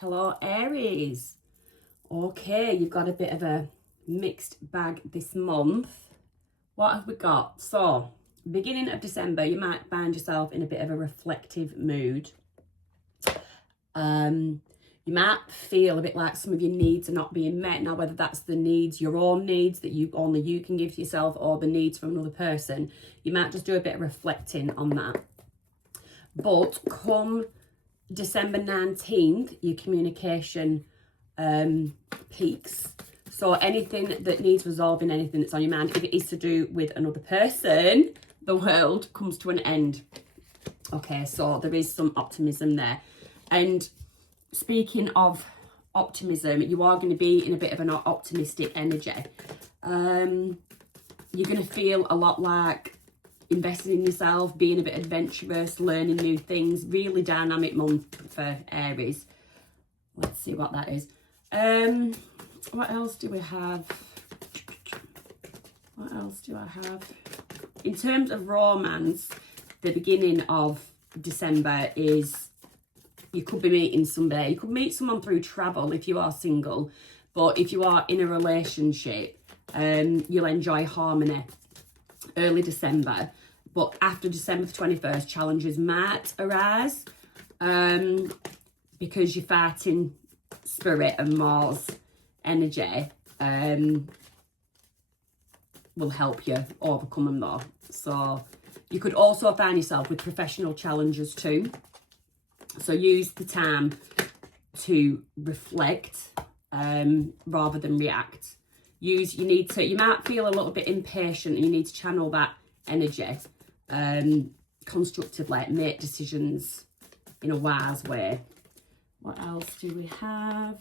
Hello, Aries. Okay, you've got a bit of a mixed bag this month. What have we got? So, beginning of December, you might find yourself in a bit of a reflective mood. You might feel a bit like some of your needs are not being met. Now, whether that's the needs, your own needs that only you can give to yourself, or the needs from another person, you might just do a bit of reflecting on that. But come December 19th, your communication peaks. So anything that needs resolving, anything that's on your mind, if it is to do with another person, the world comes to an end. Okay, so there is some optimism there. And speaking of optimism, you are going to be in a bit of an optimistic energy. You're going to feel a lot like investing in yourself, being a bit adventurous, learning new things. Really dynamic month for Aries. Let's see what that is. What else do we have? What else do I have? In terms of romance, the beginning of December is, you could be meeting somebody. You could meet someone through travel if you are single. But if you are in a relationship, you'll enjoy harmony early December. But after December the 21st, challenges might arise because you're fighting Spirit and Mars energy will help you overcome them more. So you could also find yourself with professional challenges too. So use the time to reflect rather than react. You might feel a little bit impatient and you need to channel that energy constructively, make decisions in a wise way. What else do we have?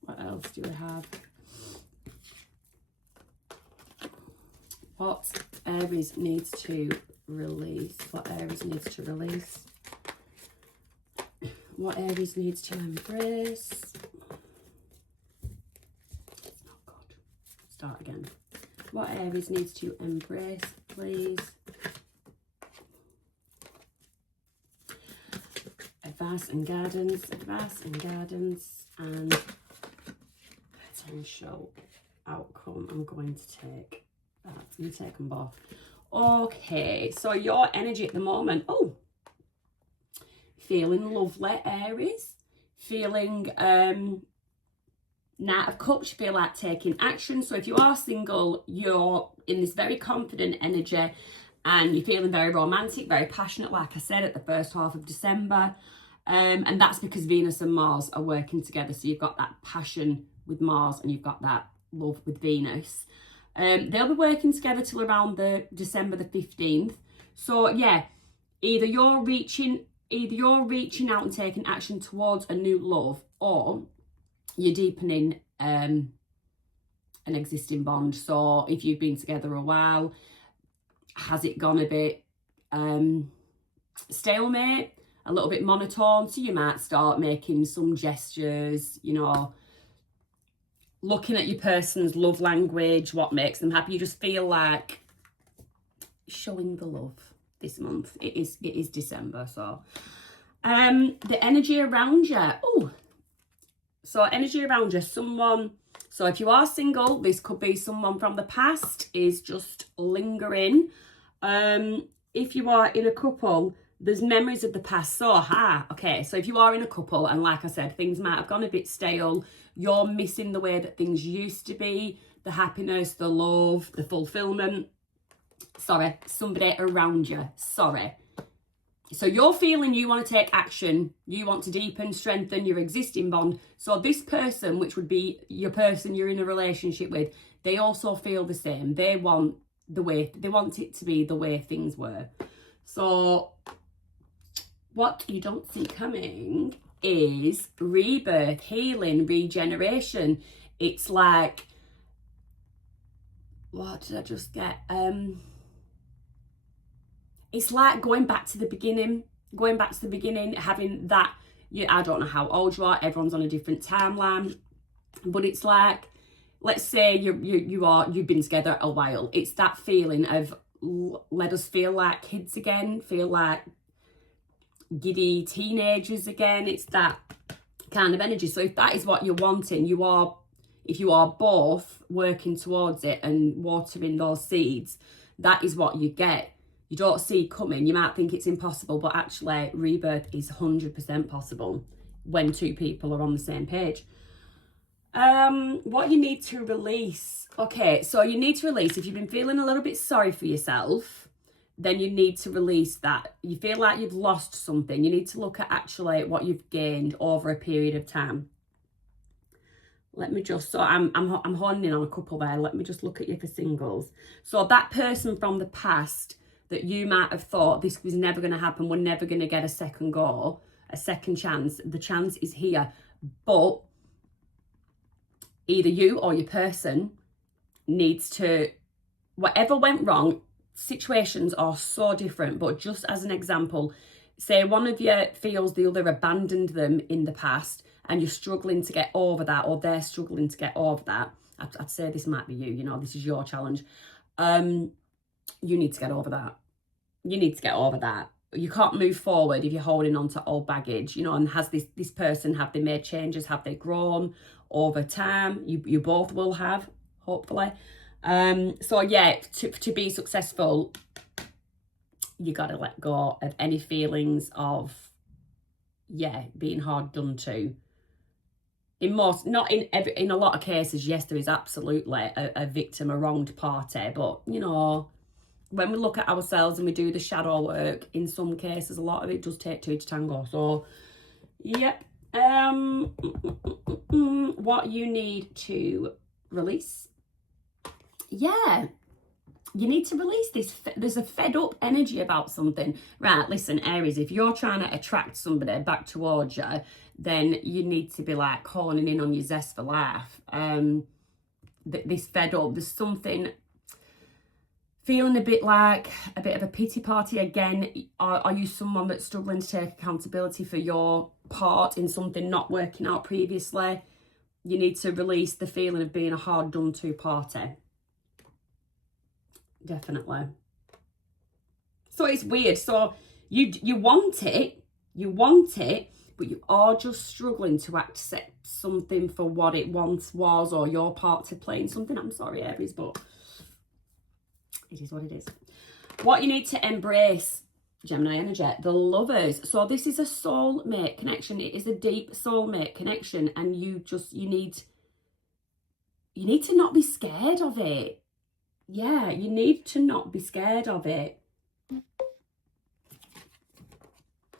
What else do we have? What Aries needs to release? What Aries needs to release? What Aries needs to embrace? It's not good. Start again. What Aries needs to embrace, please? Advice and guidance, and potential outcome. I'm going to take that. I'm going to take them both. Okay, so your energy at the moment. Oh, feeling lovely, Aries. Feeling Knight of Cups. You feel like taking action. So if you are single, you're in this very confident energy and you're feeling very romantic, very passionate, like I said, at the first half of December. And that's because Venus and Mars are working together. So you've got that passion with Mars and you've got that love with Venus. They'll be working together till around December the 15th. So yeah, either you're reaching out and taking action towards a new love, or you're deepening an existing bond. So if you've been together a while, has it gone a bit stalemate, a little bit monotone? So you might start making some gestures, looking at your person's love language, what makes them happy. You just feel like showing the love this month. It is December. So the energy around you. Energy around you, someone. So if you are single, this could be someone from the past is just lingering. If you are in a couple, there's memories of the past. So if you are in a couple, and like I said, things might have gone a bit stale, you're missing the way that things used to be, the happiness, the love, the fulfillment. Somebody around you. So you're feeling you want to take action, you want to deepen, strengthen your existing bond. So this person, which would be your person you're in a relationship with, they also feel the same. They want it to be the way things were. So what you don't see coming is rebirth, healing, regeneration. It's like, what did I just get? It's like going back to the beginning, having that, I don't know how old you are, everyone's on a different timeline, but it's like, let's say you've been together a while. It's that feeling of, let us feel like kids again, feel like giddy teenagers again. It's that kind of energy. So if that is what you're wanting, if you are both working towards it and watering those seeds, that is what you get. You don't see it coming. You might think it's impossible, but actually rebirth is 100% possible when two people are on the same page. What you need to release. Okay, so you need to release, if you've been feeling a little bit sorry for yourself, then you need to release that. You feel like you've lost something. You need to look at actually what you've gained over a period of time. Let me just, so I'm honing in on a couple there. Let me just look at you for singles. So that person from the past that you might have thought this was never going to happen, we're never going to get a second go, a second chance, the chance is here. But either you or your person needs to, whatever went wrong, situations are so different, but just as an example, say one of you feels the other abandoned them in the past and you're struggling to get over that, or they're struggling to get over that. I'd say this might be you, you know, this is your challenge. You need to get over that. You need to get over that. You can't move forward if you're holding on to old baggage, you know. And has this person, have they made changes? Have they grown over time? You both will have, hopefully. So yeah, to be successful, you got to let go of any feelings of, yeah, being hard done to. In most, not in a lot of cases, yes, there is absolutely a victim, a wronged party, but you know, when we look at ourselves and we do the shadow work, in some cases, a lot of it does take two to tango. So, yep. What you need to release. Yeah, you need to release this. There's a fed up energy about something. Right, listen, Aries, if you're trying to attract somebody back towards you, then you need to be like honing in on your zest for life. This fed up, there's something, feeling a bit like a bit of a pity party again. Are you someone that's struggling to take accountability for your part in something not working out previously? You need to release the feeling of being a hard done to party. Definitely. So it's weird. So you want it, but you are just struggling to accept something for what it once was, or your part to play in something. I'm sorry, Aries, but it is what it is. What you need to embrace, Gemini energy, the lovers. So this is a soulmate connection. It is a deep soulmate connection, and you need to not be scared of it. Yeah, you need to not be scared of it.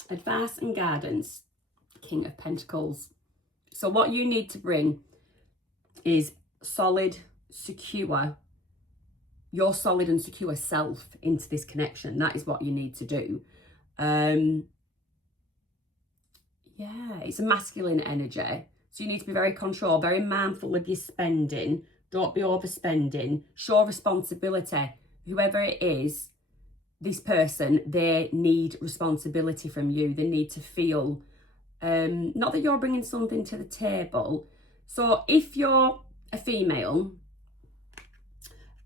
Advice and guidance, King of Pentacles. So what you need to bring is solid, secure, your solid and secure self into this connection. That is what you need to do. Yeah, it's a masculine energy. So you need to be very controlled, very mindful of your spending. Don't be overspending. Show responsibility. Whoever it is, this person, they need responsibility from you. They need to feel, not that you're bringing something to the table. So if you're a female,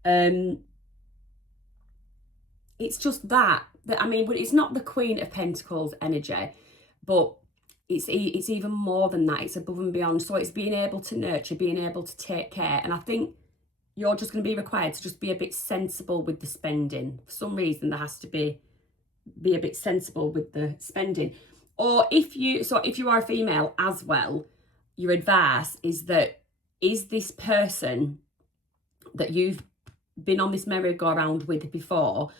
it's just that I mean, but it's not the Queen of Pentacles energy, but it's even more than that. It's above and beyond. So it's being able to nurture, being able to take care. And I think you're just going to be required to just be a bit sensible with the spending. For some reason, there has to be a bit sensible with the spending. Or if you are a female as well, your advice is that, is this person that you've been on this merry-go-round with before,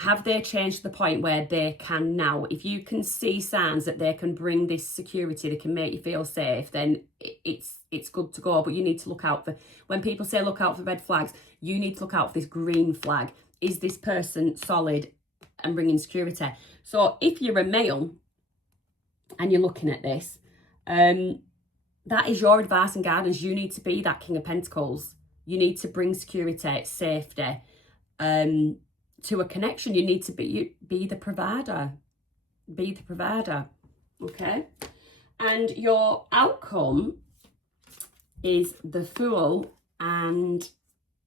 have they changed to the point where they can now, if you can see signs that they can bring this security, they can make you feel safe, then it's good to go. But you need to look out for, when people say look out for red flags, you need to look out for this green flag. Is this person solid and bringing security? So if you're a male and you're looking at this, that is your advice and guidance. You need to be that King of Pentacles. You need to bring security, safety, to a connection. You need to be the provider. Be the provider. Okay? And your outcome is the Fool and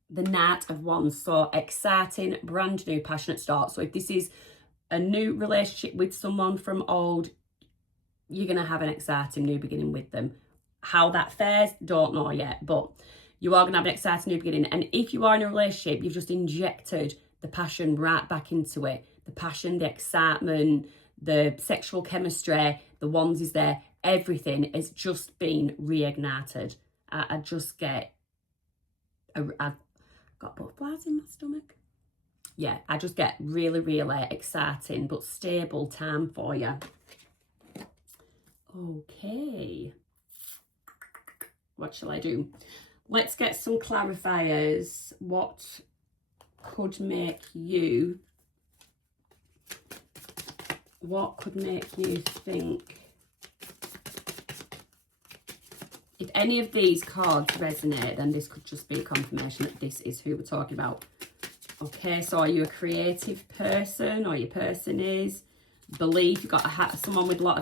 the Knight of Wands. So exciting, brand new, passionate start. So if this is a new relationship with someone from old, you're going to have an exciting new beginning with them. How that fares, don't know yet, but you are going to have an exciting new beginning. And if you are in a relationship, you've just injected the passion right back into it. The passion, the excitement, the sexual chemistry, the onesies there, everything has just been reignited. I just get, I've got butterflies in my stomach. Yeah, I just get really, really exciting but stable time for you. Okay. What shall I do? Let's get some clarifiers. What could make you think? If any of these cards resonate, then this could just be a confirmation that this is who we're talking about. Okay, so are you a creative person, or your person is? Belief, you've got someone with a lot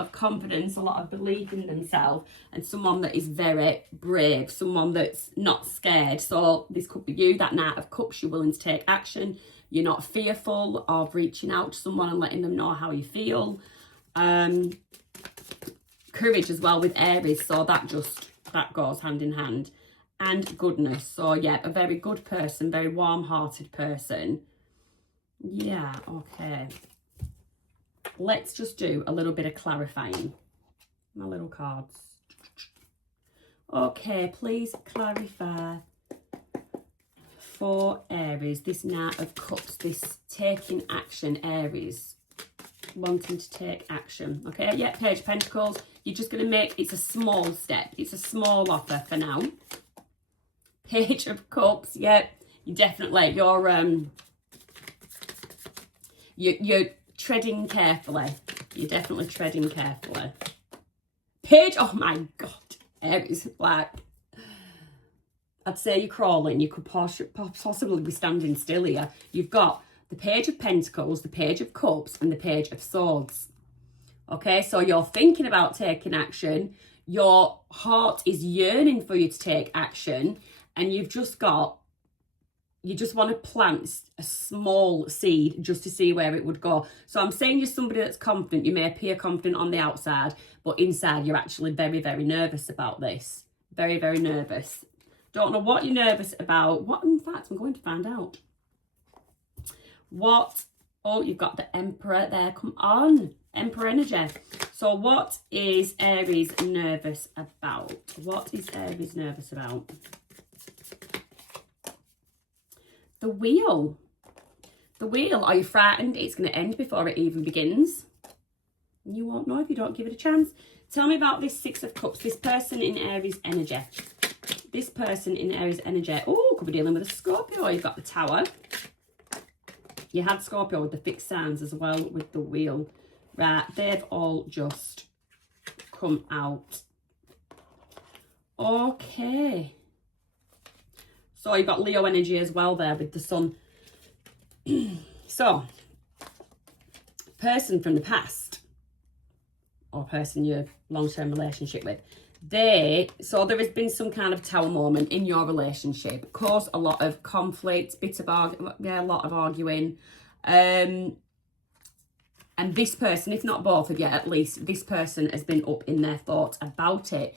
of confidence, a lot of belief in themselves, and someone that is very brave, someone that's not scared. So this could be you, that Knight of Cups. You're willing to take action. You're not fearful of reaching out to someone and letting them know how you feel. Courage as well with Aries, so that goes hand in hand. And goodness, so yeah, a very good person, very warm-hearted person. Yeah, okay. Let's just do a little bit of clarifying. My little cards. Okay, please clarify for Aries, this Knight of Cups, this taking action, Aries. Wanting to take action. Okay, yeah, Page of Pentacles. You're just going to make, it's a small step. It's a small offer for now. Page of Cups, yeah, you definitely, you're treading carefully. You're definitely treading carefully. Page, oh my God, Aries, like, I'd say you're crawling. You could possibly be standing still here. You've got the Page of Pentacles, the Page of Cups, and the Page of Swords. Okay, so you're thinking about taking action. Your heart is yearning for you to take action. And you just want to plant a small seed just to see where it would go. So I'm saying you're somebody that's confident. You may appear confident on the outside, but inside you're actually very, very nervous about this. Very, very nervous. Don't know what you're nervous about. What, in fact, I'm going to find out. What? Oh, you've got the Emperor there. Come on. Emperor energy. So what is Aries nervous about? What is Aries nervous about? The Wheel. The Wheel. Are you frightened it's going to end before it even begins? You won't know if you don't give it a chance. Tell me about this Six of Cups. This person in Aries energy. This person in Aries energy. Oh, could be dealing with a Scorpio. You've got the Tower. You had Scorpio with the fixed signs as well with the Wheel. Right, they've all just come out. Okay. So you've got Leo energy as well there with the Sun. So, person from the past, or person you're long-term relationship with, so there has been some kind of Tower moment in your relationship, caused a lot of conflict, a lot of arguing. And this person, if not both of you, at least this person has been up in their thoughts about it.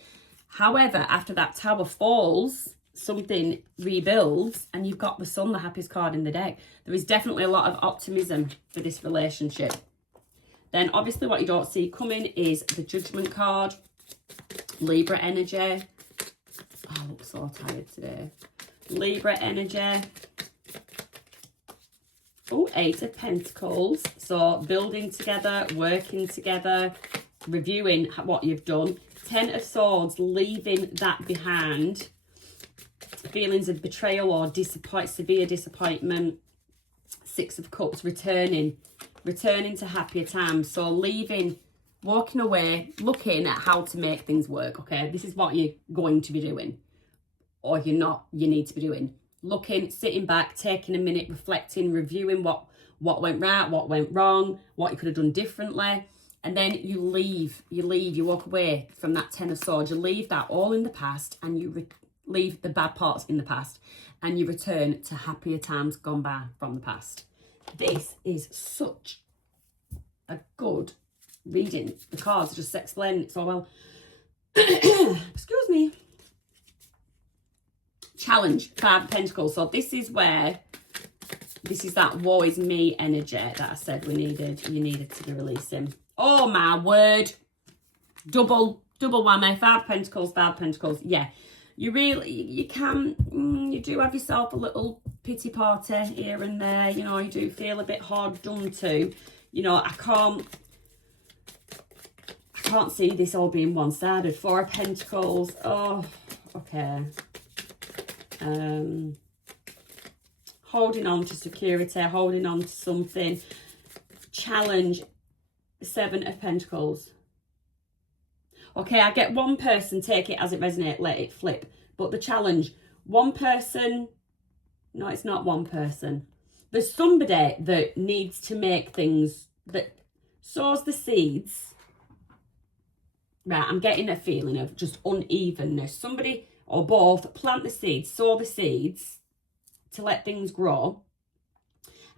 However, after that Tower falls, something rebuilds, and you've got the Sun, the happiest card in the deck. There is definitely a lot of optimism for this relationship. Then obviously what you don't see coming is the Judgment card, Libra energy. Oh, I look so tired today. Libra energy. Oh, Eight of Pentacles. So building together, working together, reviewing what you've done. Ten of Swords, leaving that behind. Feelings of betrayal or severe disappointment. Six of Cups, returning to happier times. So leaving, walking away, looking at how to make things work. Okay, this is what you're going to be doing, or you're not, you need to be doing. Looking, sitting back, taking a minute, reflecting, reviewing what went right, what went wrong, what you could have done differently. And then you leave, you walk away from that Ten of Swords. You leave that all in the past, and you leave the bad parts in the past, and you return to happier times gone by from the past. This is such a good reading the cards, just explaining it so well. Excuse me. Challenge, 5 of Pentacles. So this is where, this is that woe is me energy that I said you needed to be releasing. Oh my word. Double whammy. 5 of Pentacles, 5 of Pentacles. Yeah. You really, you can, you do have yourself a little pity party here and there. You know, you do feel a bit hard done to. You know, I can't see this all being one-sided. 4 of Pentacles. Oh, okay. Holding on to security, holding on to something. Challenge, 7 of Pentacles. Okay, I get one person, take it as it resonates, let it flip. But the challenge, one person, no, it's not one person. There's somebody that needs to make things, that sows the seeds. Right, I'm getting a feeling of just unevenness. Somebody or both plant the seeds, sow the seeds to let things grow.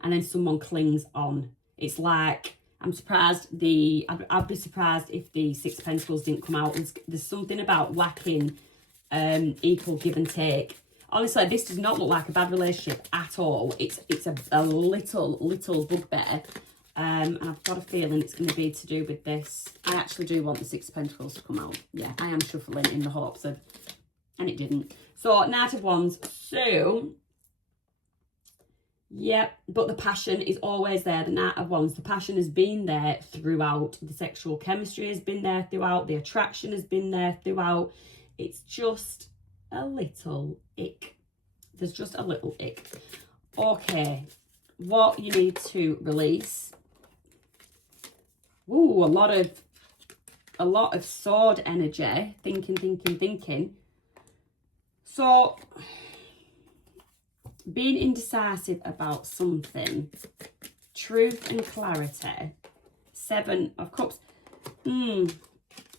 And then someone clings on. It's like, I'm surprised I'd be surprised if the 6 of Pentacles didn't come out. There's something about lacking equal give and take. Honestly, this does not look like a bad relationship at all. It's a little bugbear. And I've got a feeling it's going to be to do with this. I actually do want the 6 of Pentacles to come out. Yeah, I am shuffling in the hopes of, and it didn't. So, Knight of Wands. So, yep, but the passion is always there. The Knight of Wands, the passion has been there throughout. The sexual chemistry has been there throughout. The attraction has been there throughout. It's just a little ick. There's just a little ick. Okay, what you need to release. Ooh, a lot of sword energy. Thinking. So, being indecisive about something, truth and clarity, 7 of Cups.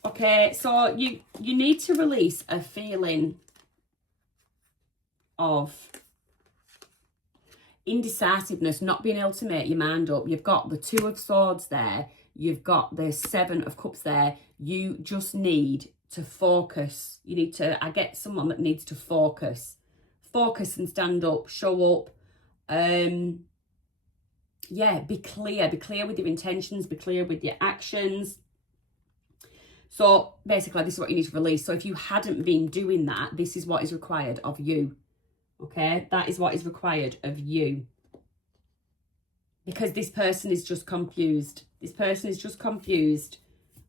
Okay, so you need to release a feeling of indecisiveness, not being able to make your mind up. You've got the 2 of Swords there, you've got the 7 of Cups there. You just need to focus. You need to, I get someone that needs to focus and stand up, show up. Yeah, be clear with your intentions, be clear with your actions. So basically, this is what you need to release. So if you hadn't been doing that, this is what is required of you. Okay, that is what is required of you. Because this person is just confused. This person is just confused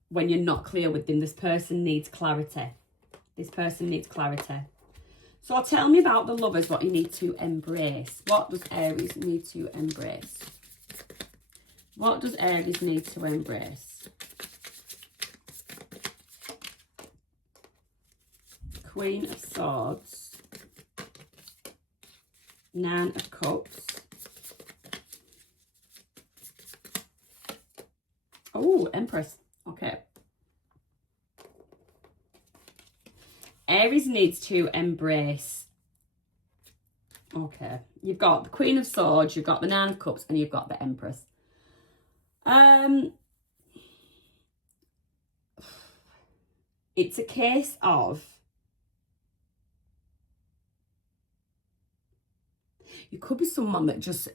when you're not clear with them. This person needs clarity. This person needs clarity. So tell me about the Lovers, what you need to embrace. What does Aries need to embrace? What does Aries need to embrace? Queen of Swords. 9 of Cups. Oh, Empress. Okay. Aries needs to embrace. Okay. You've got the Queen of Swords, you've got the 9 of Cups, and you've got the Empress. It's a case of you could be someone that just,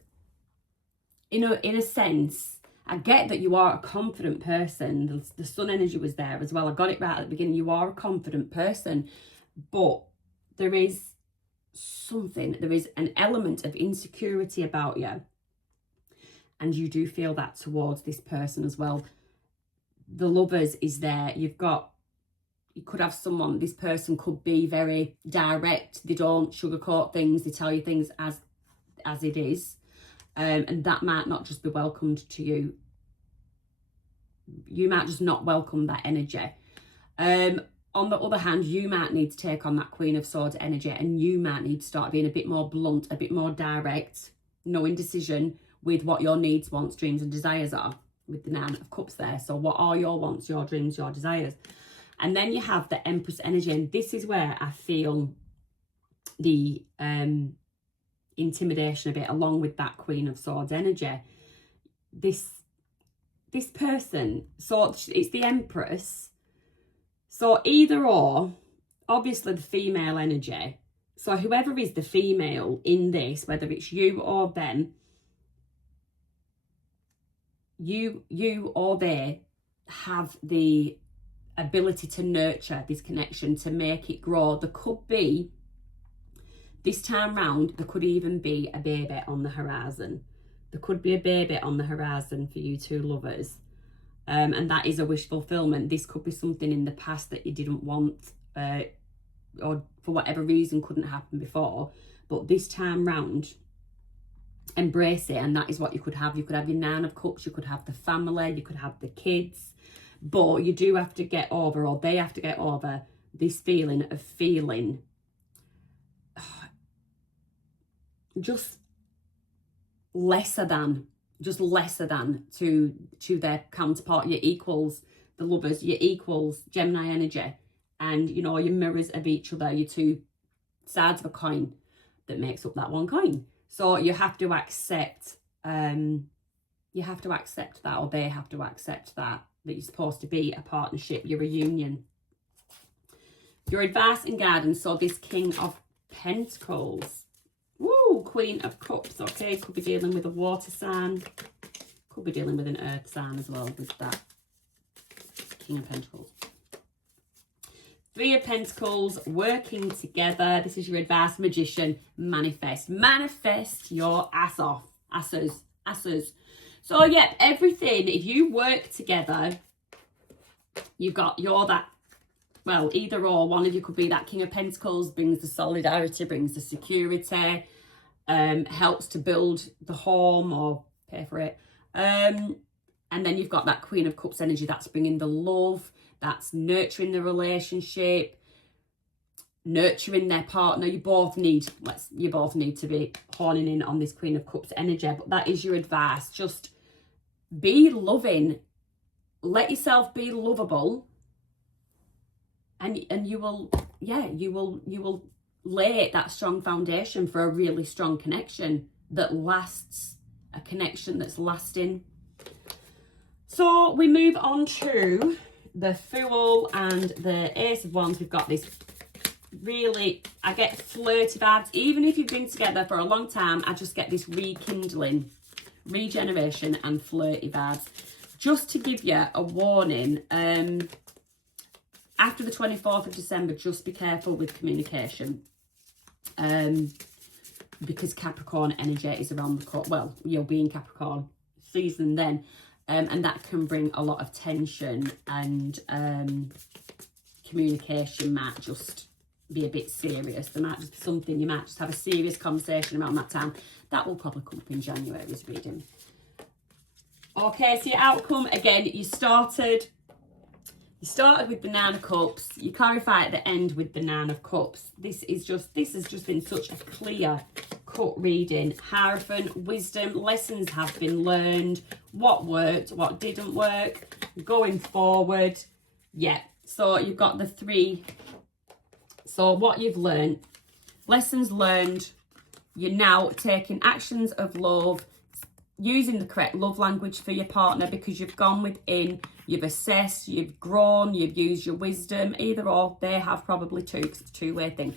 in a sense, I get that you are a confident person. The sun energy was there as well. I got it right at the beginning. You are a confident person, but there is an element of insecurity about you. And you do feel that towards this person as well. The Lovers is there. You could have someone, this person could be very direct. They don't sugarcoat things. They tell you things as it is. And that might not just be welcomed to you. You might just not welcome that energy. On the other hand, you might need to take on that Queen of Swords energy, and you might need to start being a bit more blunt, a bit more direct, no indecision with what your needs, wants, dreams and desires are, with the 9 of Cups there. So what are your wants, your dreams, your desires? And then you have the Empress energy, and this is where I feel the intimidation a bit, along with that Queen of Swords energy. This this person, so it's the Empress. So either or, obviously the female energy. So whoever is the female in this, whether it's you or them, you or they have the ability to nurture this connection, to make it grow. There could be, this time round, there could even be a baby on the horizon. There could be a baby on the horizon for you two lovers. And that is a wish fulfillment. This could be something in the past that you didn't want, or for whatever reason couldn't happen before. But this time round, embrace it, and that is what you could have. You could have your Nine of Cups, you could have the family, you could have the kids. But you do have to get over, or they have to get over, this feeling of feeling just lesser than to their counterpart, your equals, the lovers, your equals, Gemini energy, and you know, your mirrors of each other, your two sides of a coin that makes up that one coin. So you have to accept, that, or they have to accept that you're supposed to be a partnership, you're a union. Your advice and guidance, so this King of Pentacles, woo, Queen of Cups, okay, could be dealing with a water sign, could be dealing with an earth sign as well with that King of Pentacles. Three of Pentacles, working together. This is your advice, Magician. Manifest your ass off, asses. So yeah, everything, if you work together, you're that, well, either or, one of you could be that King of Pentacles, brings the solidarity, brings the security, helps to build the home or pay for it. And then you've got that Queen of Cups energy, that's bringing the love, that's nurturing the relationship, nurturing their partner. You both need to be honing in on this Queen of Cups energy. But that is your advice. Just be loving. Let yourself be lovable. And you will lay that strong foundation for a really strong connection that lasts, a connection that's lasting. So we move on to the Fool and the Ace of Wands. We've got this really, I get flirty vibes. Even if you've been together for a long time, I just get this rekindling, regeneration and flirty vibes. Just to give you a warning, after the 24th of December, just be careful with communication. Because Capricorn energy is around the corner. Well, you'll be in Capricorn season then. And that can bring a lot of tension, and communication might just be a bit serious. There might just be something, you might just have a serious conversation around that time. That will probably come up in January's reading. Okay, so your outcome, again, you started with the Nine of Cups. You clarify at the end with the Nine of Cups. This has just been such a clear-cut reading. Hierophant, wisdom, lessons have been learned. What worked, what didn't work. Going forward, yeah. So you've got the three. So what you've learned, lessons learned. You're now taking actions of love, using the correct love language for your partner, because you've gone within, you've assessed, you've grown, you've used your wisdom. Either or, they have probably too, because it's a two-way thing.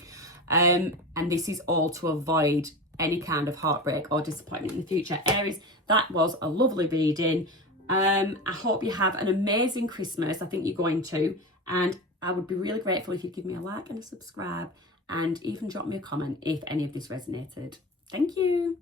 And this is all to avoid any kind of heartbreak or disappointment in the future. Aries, that was a lovely reading. I hope you have an amazing Christmas. I think you're going to. And I would be really grateful if you give me a like and a subscribe, and even drop me a comment if any of this resonated. Thank you.